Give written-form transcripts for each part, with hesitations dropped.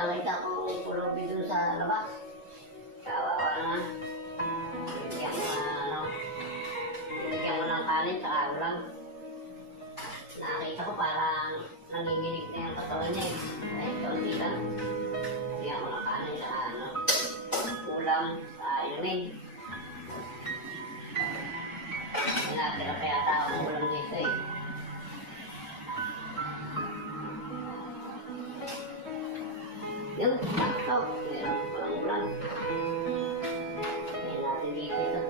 Nakita ko pulubi doon sa labas. Kawawa naman. Bigyan mo ng kanin sa ulam. Nakita ko parang nanginginig na yung katawan niya eh. Kahit kaunti lang. Bigyan mo ng kanin sa ulam, sa inumin. Natira pa yata akong ulam nito eh. Yun, sakto. Meron palang ulan. Ngayon natin dito ito.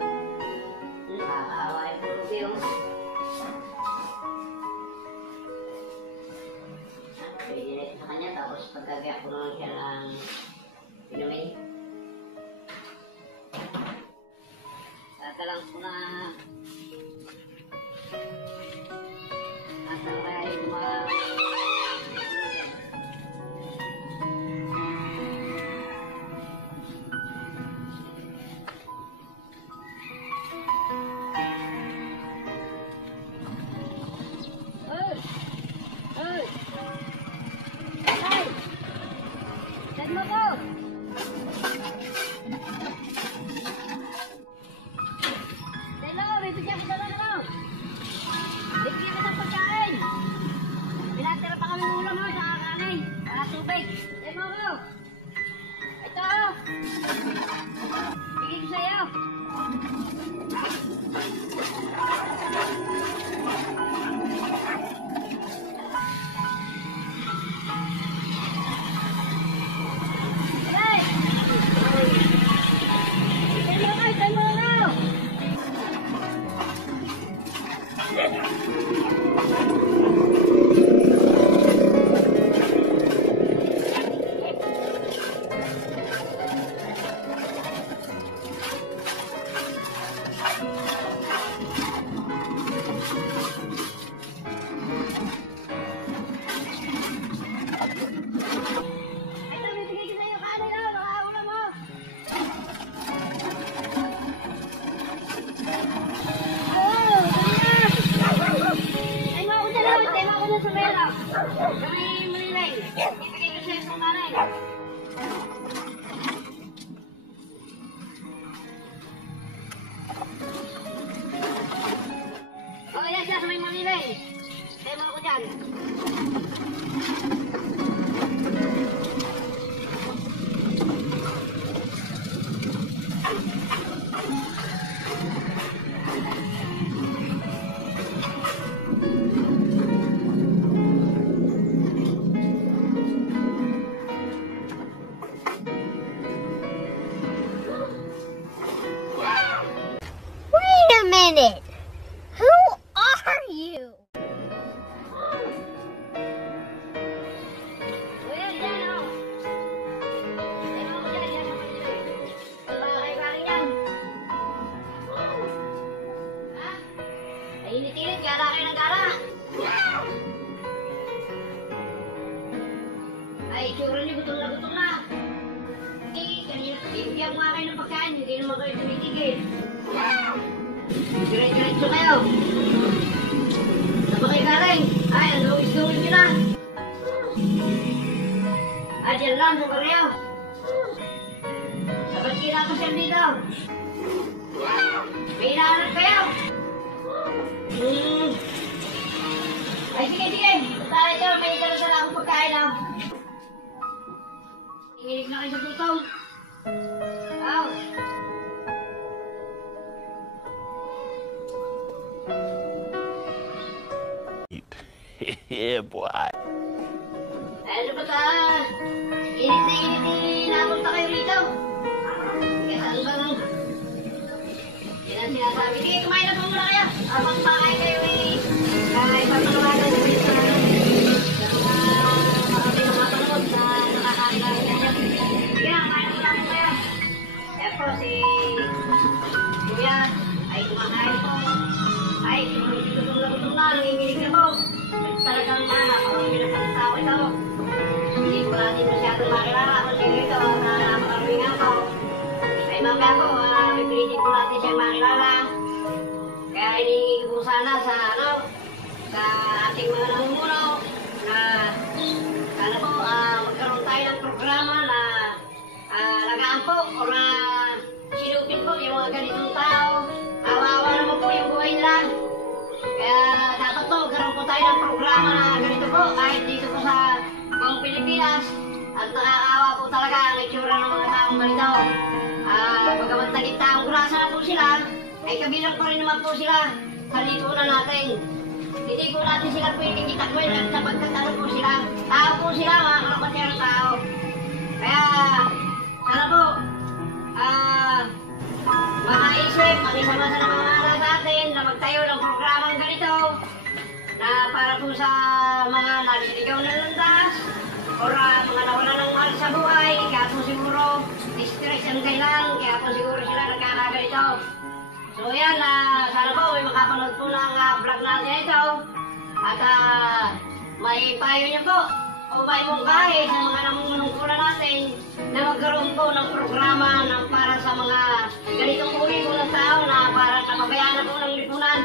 Nakakaawa yung pulubi yung. Pwede na ito sa kanya. Tapos pagkagayak ko naman siya ng inumin. Tatalang ko na nasaan kaya yung mga minute. Who are you? Init-init, gara kayo ng gara. Ay, itsura niyo, gutom na. Kanina bigyan mo nga kayo ng pagkain, hindi naman kayo tumitigil. Diretso kayo. Saan ba kayo galing? Ay, ang luwis-luwis nyo na. Ay, dyan lang, doon kayo. Dapat kinakasyal dito. May hinahanap kayo. Ay, sige. Tayo ito, may dala-dala akong pagkain na. Inginig na kayo sa tutong. Wow. Yeah, boy. Ano ba ta? Init na inapunta kayo rito. Kaya saan bang? Yan ang sinasabi. Sige, kumain na po muna kayo. Abang pakain kayo eh. Kaya ipapalawagan ko ito na makapit ng mapanood na nakakain namin. Sige na, kumain na muna po kayo. Kaya po si Kuya ay kumakain po. Ay, gutom na, nanginginig na po. Talagang parang pinagsasawa ito. Hindi ko natin masyadong makilala kung sino ito na po o na sinupin po yung mga ganitong tao. Kawawa naman po yung buhay nila. Kaya dapat po, karoon po tayo ng programa na ganito po, kahit dito po sa buong Pilipinas. At nakakaawa po talaga ang itsura ng mga taong ganito. Bagamat naging taong grasa na po sila, ay kabilang pa rin naman po sila sa lipunan natin. Hindi po natin sila pwedeng itakwil at sapagkat ano po sila. Tao po sila, mga kapatid ng tao. Kaya, sana po, makaisip, makisama sa namamahala sa atin na magtayo ng programang ganito na para po sa mga nagsiligaw na landas o mga nawala ng mahal sa buhay. Kaya po siguro, distress ang dahilan, kaya po siguro sila nagkakaganito. So yan, sana po may makapanood po ng vlog natin ito at may payo niyo po o may mungkahi sa mga namunungkulan natin na magkaroon po ng programa na para sa mga ganitong uri po ng tao na para napabayaan na po ng lipunan.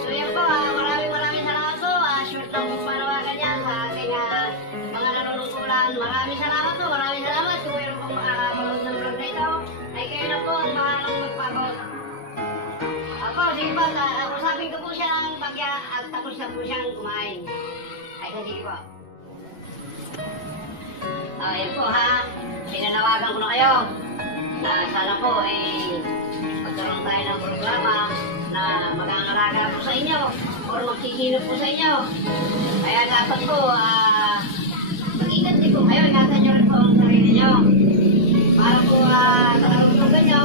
So yan po, maraming salamat po. Short lang po panawagan yan sa ating mga nanunungkulan. Maraming salamat po, maraming salamat. Kung mayroon pong makakapanood ng vlog na ito, ay kayo na po ang bahalang magpapot. Ako, sige po, usapin ko po siya ng bagya at tapos na po siyang kumain. Ay, sige po. Yan po ha, sinanawagan ko na kayo na sana po magkaroon tayo ng programa na mag-aangalaga po sa inyo o magsisilip po sa inyo. Kaya dapat po, mag-ingat din po kayo, ingatan nyo rin po ang sarili nyo para po sa kalusugan nyo.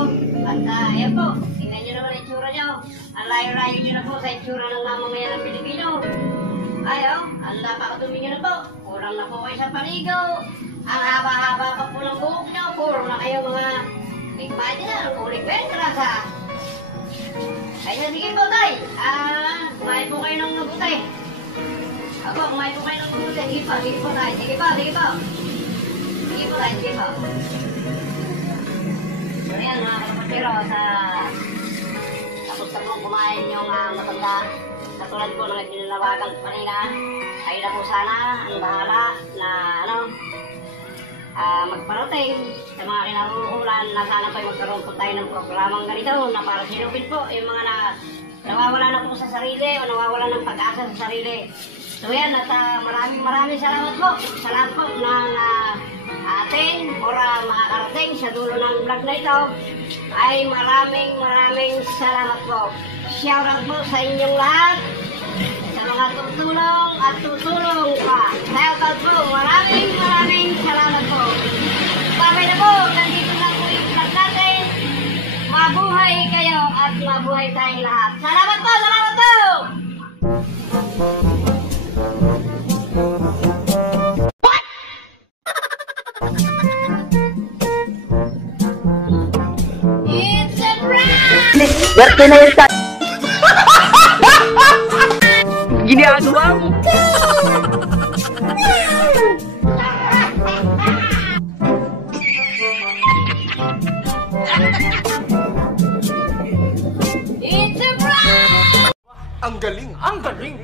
At yan po, tingnan nyo naman ang itsura nyo. Ang layo-layo nyo na po sa itsura ng mamamayan ng Pilipino. Ayaw, ang napakadumi nyo na po. Kulang na po kayo sa paligaw. Ang haba-haba pa po ng buhok nyo. Puro na kayo mga bigmadi na. Kulik pentrasa. Kaya sige po tay. Kumain po kayo ng mabuti. Ako, kumain po kayo ng mabuti. Sige po tay. Sige po. Sige po tay. Sige po. So yan mga kapatiro, tapos na po kumain yung matanda. Katulad po ng nilalawagan ko kanina, kayo na po sana ang bahala na magparating sa mga kinarulukulan na sana po magkaroon po tayo ng programang ganito na para sinupin po yung mga nawawala na po sa sarili o nawawala ng pag-asa sa sarili. So yan, at maraming salamat po sa lahat po ng ating o makakarating sa dulo ng vlog na ito. Ay maraming salamat po. Shout out po sa inyong lahat, sa mga tutulong at tutulong pa. Shout out po, maraming salamat po. Babay na po, nandito na po yung vlog natin. Mabuhay kayo at mabuhay tayong lahat. Salamat po, salamat po! It's a prank! Swerte na yun sa... Ginagawa mo! It's a prank! Ang galing! Ang galing!